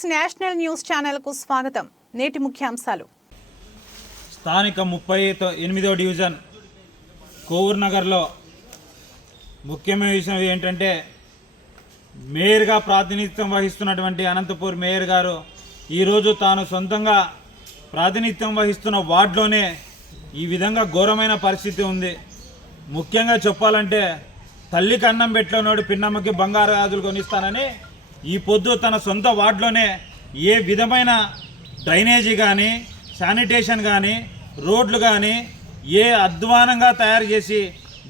Six national news ఛానల్కు స్వాగతం. నేటి ముఖ్యాంశాలు. స్థానిక ముప్పై ఎనిమిదో డివిజన్ కోవూర్ నగర్లో ముఖ్యమైన విషయం ఏంటంటే మేయర్గా ప్రాతినిధ్యం వహిస్తున్నటువంటి అనంతపూర్ మేయర్ గారు ఈరోజు తాను సొంతంగా ప్రాతినిధ్యం వహిస్తున్న వార్డులోనే ఈ విధంగా ఘోరమైన పరిస్థితి ఉంది. ముఖ్యంగా చెప్పాలంటే తల్లికి అన్నం పెట్టినోడు పిన్నమ్మకి బంగారు గాజులు కొనిస్తానని ఈ పొద్దు తన సొంత వార్డులోనే ఏ విధమైన డ్రైనేజీ కానీ శానిటేషన్ కానీ రోడ్లు కానీ ఏ అధ్వానంగా తయారు చేసి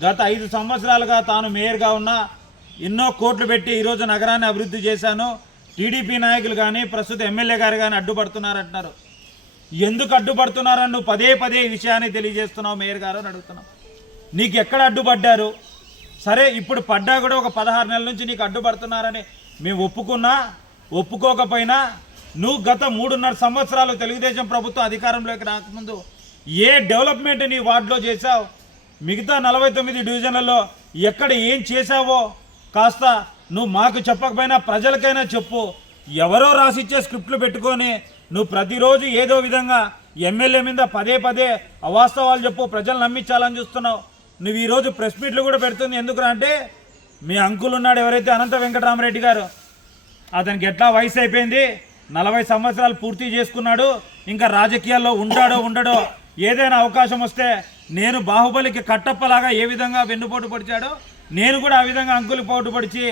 గత ఐదు సంవత్సరాలుగా తాను మేయర్గా ఉన్న ఎన్నో కోట్లు పెట్టి ఈరోజు నగరాన్ని అభివృద్ధి చేశాను. టీడీపీ నాయకులు కానీ ప్రస్తుత ఎమ్మెల్యే గారు కానీ అడ్డుపడుతున్నారంటున్నారు. ఎందుకు అడ్డుపడుతున్నారని నువ్వు పదే పదే ఈ విషయాన్ని తెలియజేస్తున్నావు మేయర్ గారు అని అడుగుతున్నావు నీకు ఎక్కడ అడ్డుపడ్డారు? సరే ఇప్పుడు పడ్డా కూడా ఒక పదహారు నెలల నుంచి నీకు అడ్డుపడుతున్నారని మేము ఒప్పుకున్నా ఒప్పుకోకపోయినా నువ్వు గత మూడున్నర సంవత్సరాలు తెలుగుదేశం ప్రభుత్వం అధికారంలోకి రాకముందు ఏ డెవలప్మెంట్ నీ వార్డులో చేశావు? మిగతా నలభై తొమ్మిది డివిజన్లలో ఎక్కడ ఏం చేశావో? కాస్త నువ్వు మాకు చెప్పకపోయినా ప్రజలకైనా చెప్పు. ఎవరో రాసిచ్చే స్క్రిప్ట్లు పెట్టుకొని నువ్వు ప్రతిరోజు ఏదో విధంగా ఎమ్మెల్యే మీద పదే పదే అవాస్తవాలు చెప్పు ప్రజలు నమ్మించాలని చూస్తున్నావు. నువ్వు ఈరోజు ప్రెస్ మీట్లు కూడా పెడుతుంది. ఎందుకురా అంటే మీ అంకుల్ ఉన్నాడు ఎవరైతే అనంత వెంకటరామరెడ్డి గారు అతనికి ఎట్లా వయసు అయిపోయింది? నలభై సంవత్సరాలు పూర్తి చేసుకున్నాడు ఇంకా రాజకీయాల్లో ఉంటాడో ఉండడో ఏదైనా అవకాశం వస్తే నేను బాహుబలికి కట్టప్పలాగా ఏ విధంగా వెన్నుపోటు పడిచాడో నేను కూడా ఆ విధంగా అంకులు పోటు పడిచి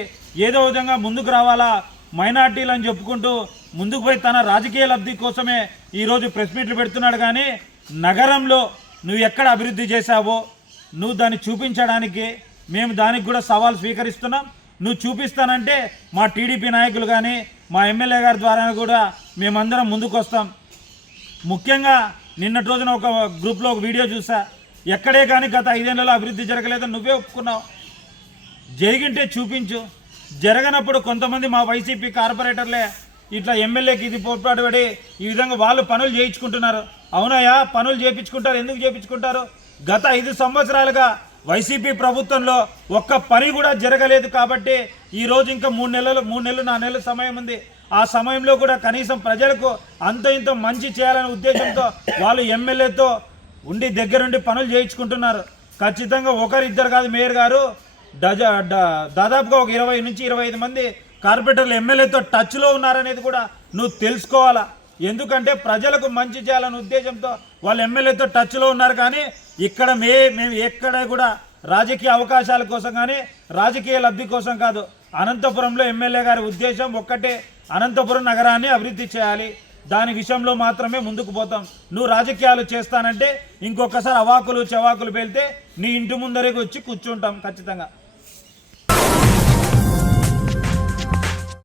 ఏదో విధంగా ముందుకు రావాలా మైనార్టీలు అని చెప్పుకుంటూ ముందుకు పోయి తన రాజకీయ లబ్ధి కోసమే ఈరోజు ప్రెస్ మీట్లు పెడుతున్నాడు కానీ నగరంలో నువ్వు ఎక్కడ అభివృద్ధి చేశావో నువ్వు దాన్ని చూపించడానికి మేము దానికి కూడా సవాల్ స్వీకరిస్తున్నాం. నువ్వు చూపిస్తానంటే మా టీడీపీ నాయకులు కానీ మా ఎమ్మెల్యే గారి ద్వారా కూడా మేమందరం ముందుకు వస్తాం ముఖ్యంగా నిన్నటి రోజున ఒక గ్రూప్లో ఒక వీడియో చూసా. ఎక్కడే కానీ గత ఐదేళ్ళలో అభివృద్ధి జరగలేదని నువ్వే ఒప్పుకున్నావు. జరిగింటే చూపించు. జరగనప్పుడు కొంతమంది మా వైసీపీ కార్పొరేటర్లే ఇట్లా ఎమ్మెల్యేకి ఇది పోట్లాడబడి ఈ విధంగా వాళ్ళు పనులు చేయించుకుంటున్నారు. అవునయ్యా పనులు చేయించుకుంటారు ఎందుకు చేయించుకుంటారు గత ఐదు సంవత్సరాలుగా వైసీపీ ప్రభుత్వంలో ఒక్క పని కూడా జరగలేదు కాబట్టి ఈ రోజు ఇంకా మూడు నెలలు మూడు నెలలు నాలుగు నెలల సమయం ఉంది. ఆ సమయంలో కూడా కనీసం ప్రజలకు అంత ఇంత మంచి చేయాలనే ఉద్దేశంతో వాళ్ళు ఎమ్మెల్యేతో ఉండి దగ్గరుండి పనులు చేయించుకుంటున్నారు. ఖచ్చితంగా ఒకరిద్దరు కాదు మేయర్ గారు డజ దాదాపుగా ఒక ఇరవై నుంచి ఇరవై ఐదు మంది కార్పొరేటర్లు ఎమ్మెల్యేతో టచ్లో ఉన్నారనేది కూడా నువ్వు తెలుసుకోవాలా? ఎందుకంటే ప్రజలకు మంచి చేయాలనే ఉద్దేశంతో వాళ్ళు ఎమ్మెల్యేతో టచ్లో ఉన్నారు కానీ ఇక్కడ మే మేము ఎక్కడ కూడా రాజకీయ అవకాశాల కోసం కానీ రాజకీయ లబ్ధి కోసం కాదు. అనంతపురంలో ఎమ్మెల్యే గారి ఉద్దేశం ఒక్కటే అనంతపురం నగరాన్ని అభివృద్ధి చేయాలి. దాని విషయంలో మాత్రమే ముందుకు పోతాం. నువ్వు రాజకీయాలు చేస్తానంటే ఇంకొకసారి అవాకులు చవాకులు పేలితే నీ ఇంటి ముందరికి వచ్చి కూర్చుంటాం ఖచ్చితంగా.